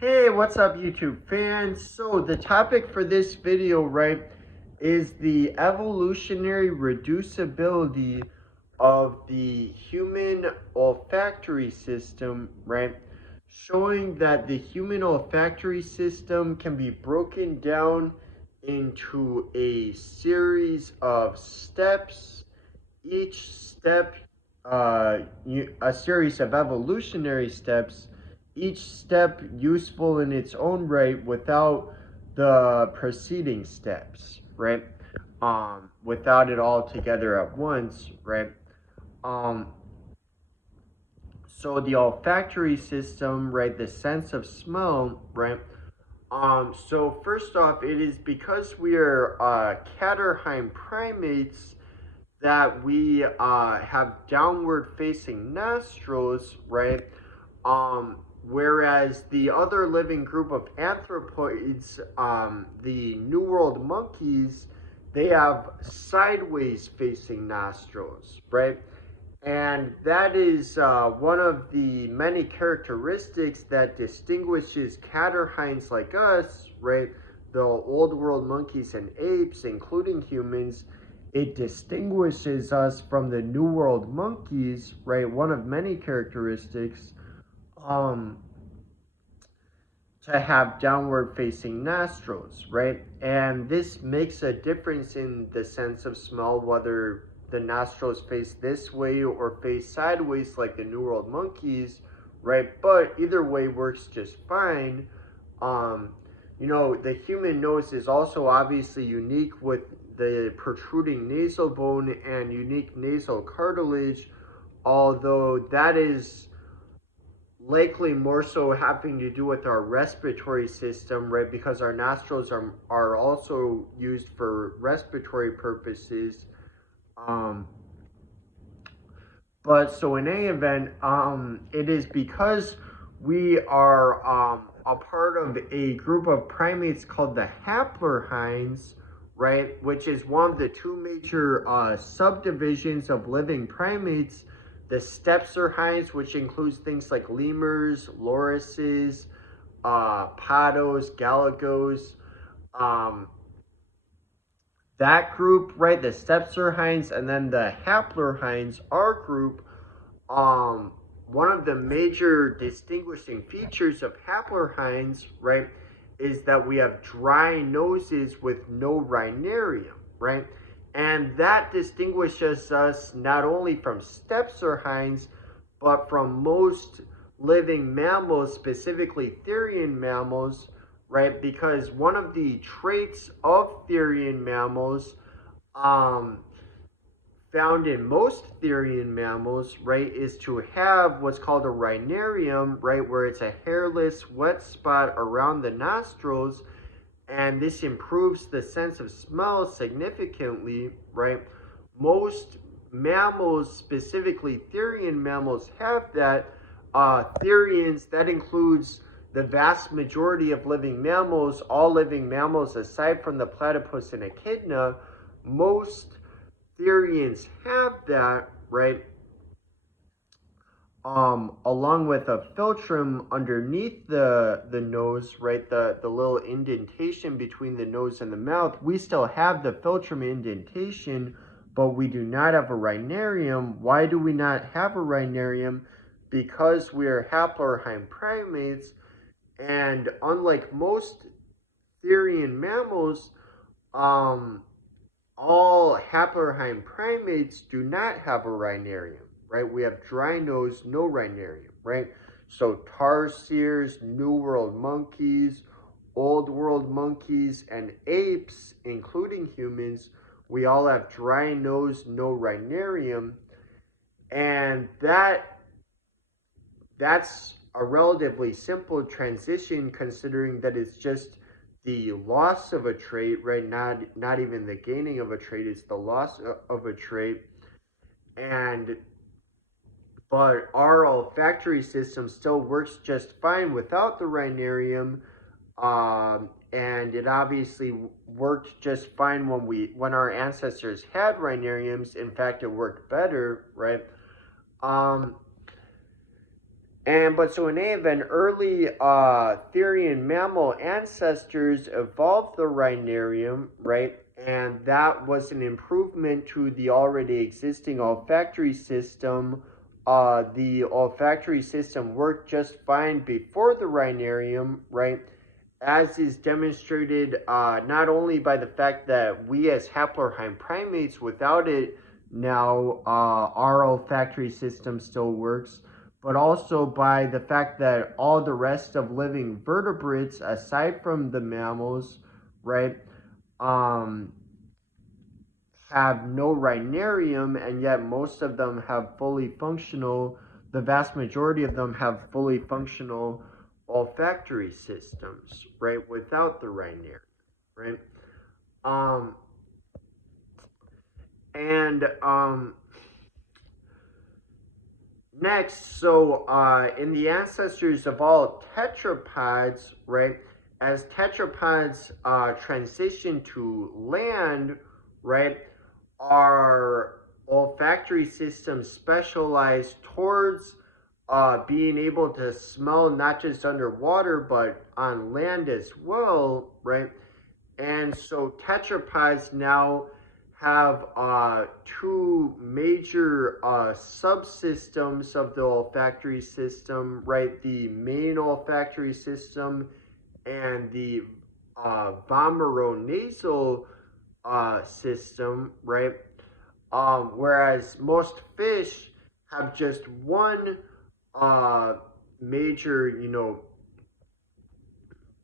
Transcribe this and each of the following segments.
Hey, what's up, YouTube fans? So the topic for this video, right, is the evolutionary reducibility of the human olfactory system, right? Showing that the human olfactory system can be broken down into a series of steps. Each step, a series of evolutionary steps, each step useful in its own right without the preceding steps, right? Without it all together at once, right? Um, so the olfactory system, right, the sense of smell, right? So first off, it is because we are Caterhine primates that we have downward facing nostrils, right? Whereas the other living group of anthropoids, the New World monkeys, they have sideways facing nostrils, right? And that is one of the many characteristics that distinguishes catarrhines like us, right? The old world monkeys and apes, including humans. It distinguishes us from the new world monkeys, right? One of many characteristics, um, to have downward facing nostrils, right? And this makes a difference in the sense of smell, whether the nostrils face this way or face sideways like the New World monkeys, right? But either way works just fine. Um, the human nose is also obviously unique with the protruding nasal bone and unique nasal cartilage, although that is likely more so having to do with our respiratory system, right? Because our nostrils are also used for respiratory purposes. Um, but so in any event, it is because we are a part of a group of primates called the haplorhines, right? Which is one of the two major subdivisions of living primates. The stepsorhines, which includes things like lemurs, lorises, patos, galagos, um, that group, right? The stepsorhines, and then the haplorhines, our group. um One of the major distinguishing features of haplorhines, right, is that we have dry noses with no rhinarium, right? And that distinguishes us not only from stepsorhines but from most living mammals, specifically therian mammals, right? Because one of the traits of therian mammals, um found in most therian mammals, right, is to have what's called a rhinarium, right, where it's a hairless wet spot around the nostrils, and this improves the sense of smell significantly, right? Most mammals, specifically therian mammals, have that. Therians, that includes the vast majority of living mammals, all living mammals aside from the platypus and echidna. Most Therians have that, right? Along with a philtrum underneath the nose, right? The little indentation between the nose and the mouth. We still have the philtrum indentation, but we do not have a rhinarium. Why do we not have a rhinarium? Because we are haplorhine primates, and unlike most therian mammals, um, all haplorhine primates do not have a rhinarium, right? We have dry nose, no rhinarium, right? So tarsiers, New World monkeys, Old World monkeys, and apes, including humans, we all have dry nose, no rhinarium, and that's a relatively simple transition considering that it's just the loss of a trait, right? Not even the gaining of a trait, it's the loss of a trait. And but our olfactory system still works just fine without the rhinarium. And it obviously worked just fine when our ancestors had rhinariums. In fact, it worked better, right? Um, But so in any event, early therian mammal ancestors evolved the rhinarium, right? And that was an improvement to the already existing olfactory system. The olfactory system worked just fine before the rhinarium, right? As is demonstrated not only by the fact that we as haplorhine primates, without it, now our olfactory system still works, but also by the fact that all the rest of living vertebrates, aside from the mammals, right, um, have no rhinarium, and yet most of them have fully functional, the vast majority of them have fully functional olfactory systems, right, without the rhinarium, right? Um, and Next, so in the ancestors of all tetrapods, right, as tetrapods transition to land, right, our olfactory systems specialize towards being able to smell not just underwater but on land as well, right? And so tetrapods now have two major subsystems of the olfactory system, right? The main olfactory system and the vomeronasal system, right? Whereas most fish have just one uh, major,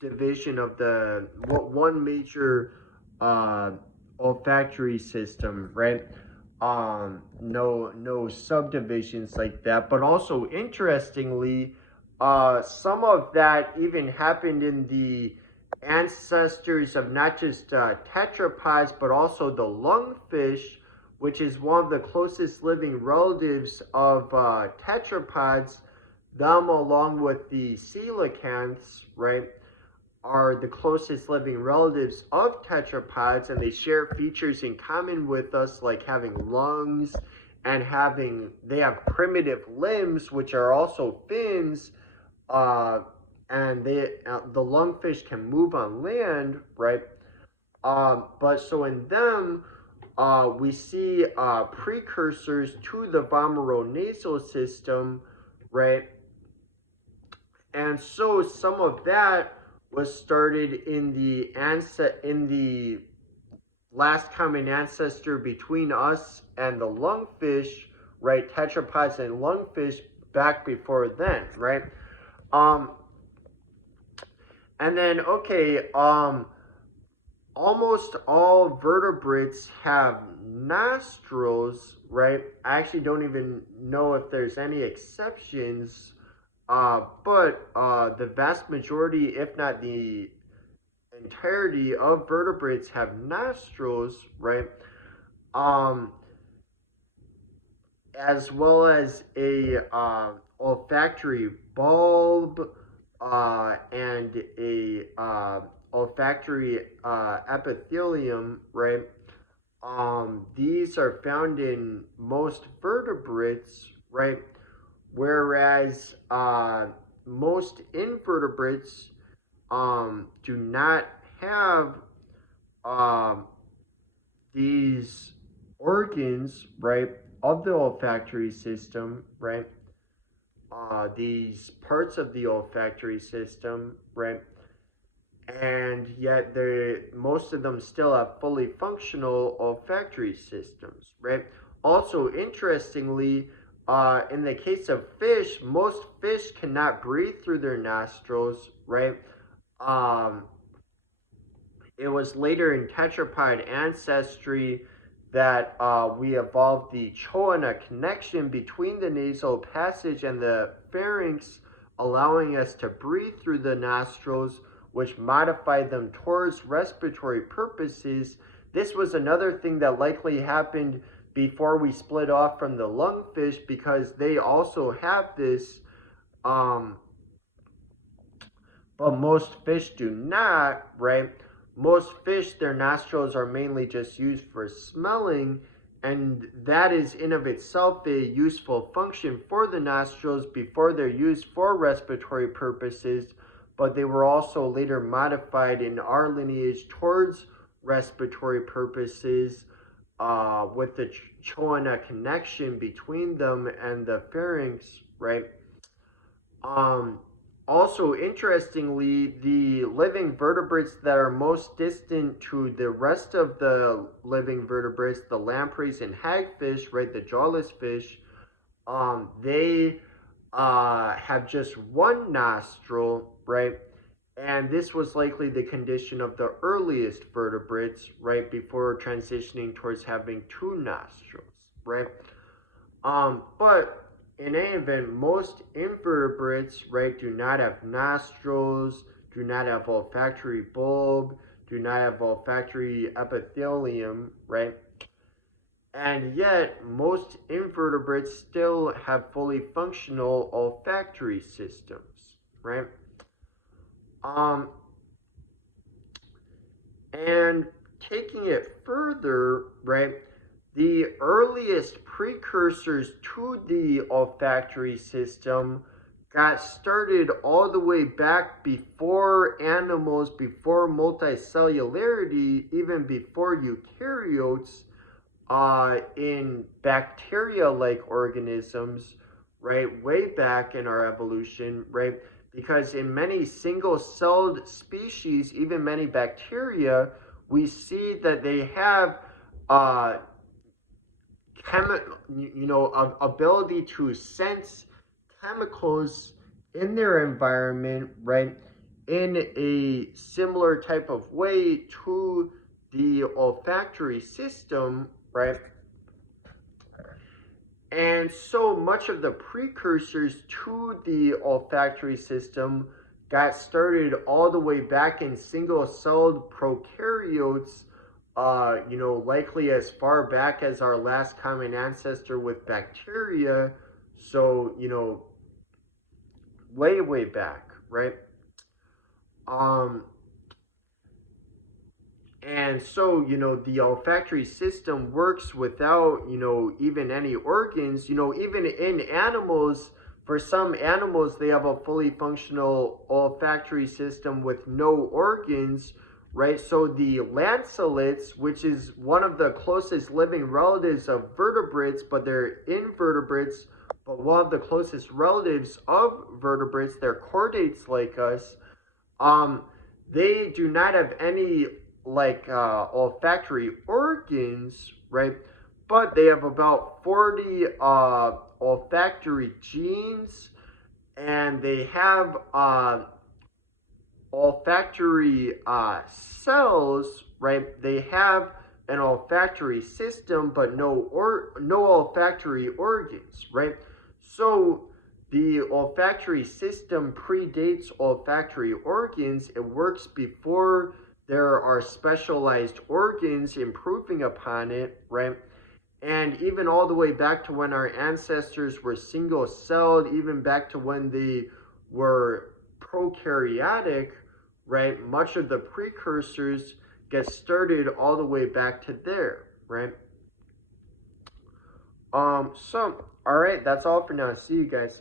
division of the one major uh, olfactory system, right? No subdivisions like that. But also interestingly, some of that even happened in the ancestors of not just tetrapods but also the lungfish, which is one of the closest living relatives of tetrapods. Them, along with the coelacanths, right, are the closest living relatives of tetrapods, and they share features in common with us, like having lungs and they have primitive limbs, which are also fins, uh, and the lungfish can move on land, right? But so in them, we see precursors to the vomeronasal system, right? And so some of that was started in the last common ancestor between us and the lungfish, right? Tetrapods and lungfish back before then, right? Um, and then okay, almost all vertebrates have nostrils, right? I actually don't even know if there's any exceptions, but the vast majority, if not the entirety of vertebrates, have nostrils, right? Um, as well as a olfactory bulb and a olfactory epithelium, right? These are found in most vertebrates, right? Whereas most invertebrates do not have um, these organs, right, of the olfactory system, right? These parts of the olfactory system, right? And yet, most of them still have fully functional olfactory systems, right? Also, interestingly, in the case of fish, most fish cannot breathe through their nostrils, right? Um, it was later in tetrapod ancestry that we evolved the choana connection between the nasal passage and the pharynx, allowing us to breathe through the nostrils, which modified them towards respiratory purposes. This was another thing that likely happened before we split off from the lungfish, because they also have this, um, but most fish do not, right? Most fish, their nostrils are mainly just used for smelling, and that is in of itself a useful function for the nostrils before they're used for respiratory purposes, but they were also later modified in our lineage towards respiratory purposes, with the choana connection between them and the pharynx, right? Um, Also, interestingly, the living vertebrates that are most distant to the rest of the living vertebrates, the lampreys and hagfish, right, the jawless fish, they have just one nostril, right? And this was likely the condition of the earliest vertebrates, right, before transitioning towards having two nostrils, right? But in any event, most invertebrates, right, do not have nostrils, do not have olfactory bulb, do not have olfactory epithelium, right? And yet, most invertebrates still have fully functional olfactory systems, right? Um, and taking it further, right, the earliest precursors to the olfactory system got started all the way back before animals, before multicellularity, even before eukaryotes, in bacteria like organisms, right, way back in our evolution, right? Because in many single celled species, even many bacteria, we see that they have uh, ability to sense chemicals in their environment, right, in a similar type of way to the olfactory system, right? And so much of the precursors to the olfactory system got started all the way back in single celled prokaryotes, likely as far back as our last common ancestor with bacteria. So, way, way back, right? Um, And so, the olfactory system works without, even any organs. Even in animals, for some animals, they have a fully functional olfactory system with no organs, right? So the lanceolets, which is one of the closest living relatives of vertebrates, but they're invertebrates, but one of the closest relatives of vertebrates, they're chordates like us. um, they do not have any olfactory organs, right? But they have about 40 olfactory genes, and they have olfactory cells, right? They have an olfactory system, but no olfactory organs, right? So the olfactory system predates olfactory organs. It works before there are specialized organs improving upon it, right? And even all the way back to when our ancestors were single celled, even back to when they were prokaryotic, right? Much of the precursors get started all the way back to there, right? All right, that's all for now. See you guys.